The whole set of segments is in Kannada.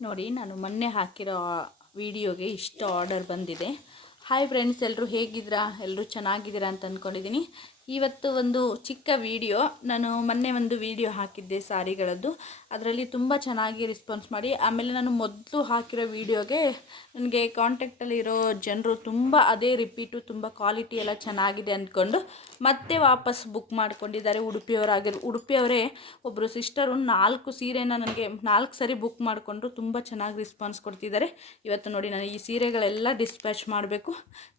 ನೋಡಿ, ನಾನು ಮೊನ್ನೆ ಹಾಕಿರೋ ವಿಡಿಯೋಗೆ ಇಷ್ಟು ಆರ್ಡರ್ ಬಂದಿದೆ. ಹಾಯ್ ಫ್ರೆಂಡ್ಸ್ ಎಲ್ಲರೂ ಹೇಗಿದ್ದೀರಾ? ಎಲ್ಲರೂ ಚೆನ್ನಾಗಿದ್ದೀರಾ ಅಂತ ಅಂದ್ಕೊಂಡಿದ್ದೀನಿ. ಇವತ್ತು ಒಂದು ಚಿಕ್ಕ ವಿಡಿಯೋ. ನಾನು ಮೊನ್ನೆ ಒಂದು ವಿಡಿಯೋ ಹಾಕಿದ್ದೆ ಸಾರಿಗಳದ್ದು. ಅದರಲ್ಲಿ ತುಂಬ ಚೆನ್ನಾಗಿ ರೆಸ್ಪಾನ್ಸ್ ಮಾಡಿ, ಆಮೇಲೆ ನಾನು ಮೊದಲು ಹಾಕಿರೋ ವಿಡಿಯೋಗೆ ನನಗೆ ಕಾಂಟ್ಯಾಕ್ಟಲ್ಲಿರೋ ಜನರು ತುಂಬ, ಅದೇ ರಿಪೀಟು ತುಂಬ ಕ್ವಾಲಿಟಿ ಎಲ್ಲ ಚೆನ್ನಾಗಿದೆ ಅಂದ್ಕೊಂಡು ಮತ್ತೆ ವಾಪಸ್ ಬುಕ್ ಮಾಡ್ಕೊಂಡಿದ್ದಾರೆ ಉಡುಪಿಯವರಾಗಿರ್ ಉಡುಪಿಯವರೇ ಒಬ್ಬರು ಸಿಸ್ಟರು ನಾಲ್ಕು ಸೀರೆನ ನನಗೆ ನಾಲ್ಕು ಸರಿ ಬುಕ್ ಮಾಡಿಕೊಂಡ್ರು ತುಂಬ ಚೆನ್ನಾಗಿ ರಿಸ್ಪಾನ್ಸ್ ಕೊಡ್ತಿದ್ದಾರೆ. ಇವತ್ತು ನೋಡಿ ನಾನು ಈ ಸೀರೆಗಳೆಲ್ಲ ಡಿಸ್ಪ್ಯಾಚ್ ಮಾಡಬೇಕು.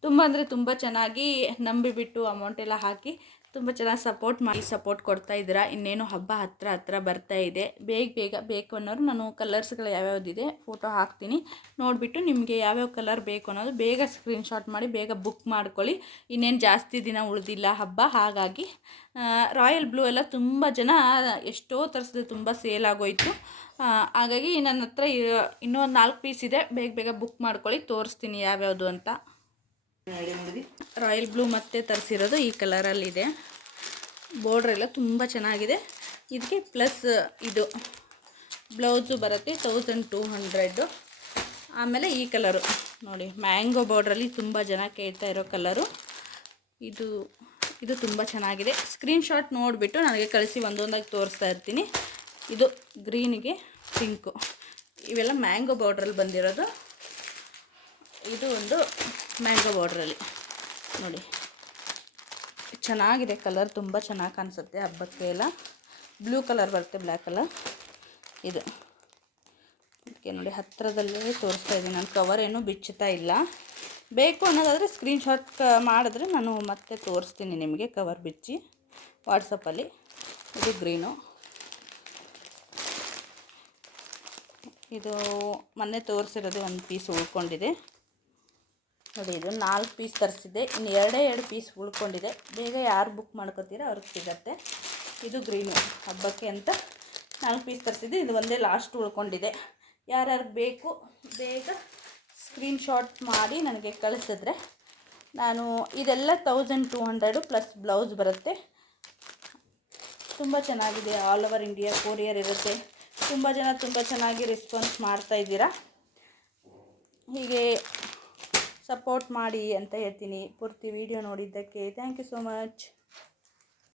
ತುಂಬ ಅಂದರೆ ತುಂಬ ಚೆನ್ನಾಗಿ ನಂಬಿಬಿಟ್ಟು ಅಮೌಂಟ್ ಎಲ್ಲ ಹಾಕಿ ತುಂಬ ಚೆನ್ನಾಗಿ ಸಪೋರ್ಟ್ ಮಾಡಿ ಸಪೋರ್ಟ್ ಕೊಡ್ತಾ ಇದ್ದೀರಾ. ಇನ್ನೇನು ಹಬ್ಬ ಹತ್ತಿರ ಹತ್ತಿರ ಬರ್ತಾ ಇದೆ. ಬೇಗ ಬೇಗ ಬೇಕು ಅನ್ನೋರು ನಾನು ಕಲರ್ಸ್ಗಳು ಯಾವ್ಯಾವ್ದಿದೆ ಫೋಟೋ ಹಾಕ್ತೀನಿ. ನೋಡಿಬಿಟ್ಟು ನಿಮಗೆ ಯಾವ್ಯಾವ ಕಲರ್ ಬೇಕು ಅನ್ನೋದು ಬೇಗ ಸ್ಕ್ರೀನ್ಶಾಟ್ ಮಾಡಿ ಬೇಗ ಬುಕ್ ಮಾಡ್ಕೊಳ್ಳಿ. ಇನ್ನೇನು ಜಾಸ್ತಿ ದಿನ ಉಳಿದಿಲ್ಲ ಹಬ್ಬ. ಹಾಗಾಗಿ ರಾಯಲ್ ಬ್ಲೂ ಎಲ್ಲ ತುಂಬ ಜನ ಎಷ್ಟೋ ತರಿಸಿದೆ ತುಂಬ ಸೇಲ್ ಆಗೋಯ್ತು. ಹಾಗಾಗಿ ನನ್ನ ಹತ್ರ ಇನ್ನೂ ಒಂದು ನಾಲ್ಕು ಪೀಸ್ ಇದೆ. ಬೇಗ ಬೇಗ ಬುಕ್ ಮಾಡ್ಕೊಳ್ಳಿ. ತೋರಿಸ್ತೀನಿ ಯಾವ್ಯಾವುದು ಅಂತ. ರಾಯಲ್ ಬ್ಲೂ ಮತ್ತೆ ತರಿಸಿರೋದು ಈ ಕಲರಲ್ಲಿದೆ. ಬಾರ್ಡ್ರ್ ಎಲ್ಲ ತುಂಬ ಚೆನ್ನಾಗಿದೆ. ಇದಕ್ಕೆ ಪ್ಲಸ್ ಇದು ಬ್ಲೌಸು ಬರುತ್ತೆ ತೌಸಂಡ್ ಟೂ ಹಂಡ್ರೆಡ್ಡು ಆಮೇಲೆ ಈ ಕಲರು. ನೋಡಿ ಮ್ಯಾಂಗೋ ಬಾರ್ಡ್ರಲ್ಲಿ ತುಂಬ ಜನ ಕೇಳ್ತಾ ಇರೋ ಕಲರು. ಇದು ಇದು ತುಂಬ ಚೆನ್ನಾಗಿದೆ. ಸ್ಕ್ರೀನ್ಶಾಟ್ ನೋಡಿಬಿಟ್ಟು ನನಗೆ ಕಳಿಸಿ, ಒಂದೊಂದಾಗಿ ತೋರಿಸ್ತಾ ಇರ್ತೀನಿ. ಇದು ಗ್ರೀನಿಗೆ ಪಿಂಕು ಇವೆಲ್ಲ ಮ್ಯಾಂಗೋ ಬಾರ್ಡ್ರಲ್ಲಿ ಬಂದಿರೋದು. ಇದು ಒಂದು ಮ್ಯಾಂಗೋ ಬಾರ್ಡ್ರಲ್ಲಿ. ನೋಡಿ. ಚೆನ್ನಾಗಿದೆ ಕಲರ್, ತುಂಬ ಚೆನ್ನಾಗಿ ಕಾಣಿಸುತ್ತೆ ಹಬ್ಬಕ್ಕೆ ಎಲ್ಲ. ಬ್ಲೂ ಕಲರ್ ಬರುತ್ತೆ, ಬ್ಲ್ಯಾಕ್ ಕಲರ್. ಇದು. ಅದಕ್ಕೆ ನೋಡಿ ಹತ್ತಿರದಲ್ಲೇ ತೋರಿಸ್ತಾ ಇದ್ದೀನಿ. ನಾನು ಕವರ್ ಏನೂ ಬಿಚ್ಚುತ್ತಾ ಇಲ್ಲ. ಬೇಕು ಅನ್ನೋದಾದರೆ ಸ್ಕ್ರೀನ್ಶಾಟ್ ಮಾಡಿದ್ರೆ ನಾನು ಮತ್ತೆ ತೋರಿಸ್ತೀನಿ ನಿಮಗೆ ಕವರ್ ಬಿಚ್ಚಿ. ವಾಟ್ಸಪ್ಪಲ್ಲಿ. ಇದು ಗ್ರೀನು. ಇದು ಮೊನ್ನೆ ತೋರಿಸಿರೋದು ಒಂದು ಪೀಸ್ ಉಳ್ಕೊಂಡಿದೆ. ನೋಡಿ, ಇದು ನಾಲ್ಕು ಪೀಸ್ ತರಿಸಿದ್ದೆ. ಇನ್ನು ಎರಡೇ ಎರಡು ಪೀಸ್ ಉಳ್ಕೊಂಡಿದೆ. ಬೇಗ ಯಾರು ಬುಕ್ ಮಾಡ್ಕೋತೀರ ಅವ್ರಿಗೆ ಸಿಗತ್ತೆ. ಇದು ಗ್ರೀನು ಹಬ್ಬಕ್ಕೆ ಅಂತ ನಾಲ್ಕು ಪೀಸ್ ತರಿಸಿದ್ದೆ. ಇದು ಒಂದೇ ಲಾಸ್ಟ್ ಉಳ್ಕೊಂಡಿದೆ. ಯಾರ್ಯಾರು ಬೇಕು, ಬೇಗ ಸ್ಕ್ರೀನ್ಶಾಟ್ ಮಾಡಿ ನನಗೆ ಕಳಿಸಿದ್ರೆ ನಾನು ಇದೆಲ್ಲ thousand two hundred plus blouse ಬರುತ್ತೆ. ತುಂಬ ಚೆನ್ನಾಗಿದೆ. ಆಲ್ ಓವರ್ ಇಂಡಿಯಾ ಕೊರಿಯರ್ ಇರುತ್ತೆ. ತುಂಬ ಜನ ತುಂಬ ಚೆನ್ನಾಗಿ ರೆಸ್ಪಾನ್ಸ್ ಮಾಡ್ತಾ ಇದ್ದೀರಾ. ಹೀಗೆ ಸಪೋರ್ಟ್ ಮಾಡಿ ಅಂತ ಹೇಳ್ತೀನಿ ಪೂರ್ತಿ ವಿಡಿಯೋ ನೋಡಿದ್ದಕ್ಕೆ. Thank you so much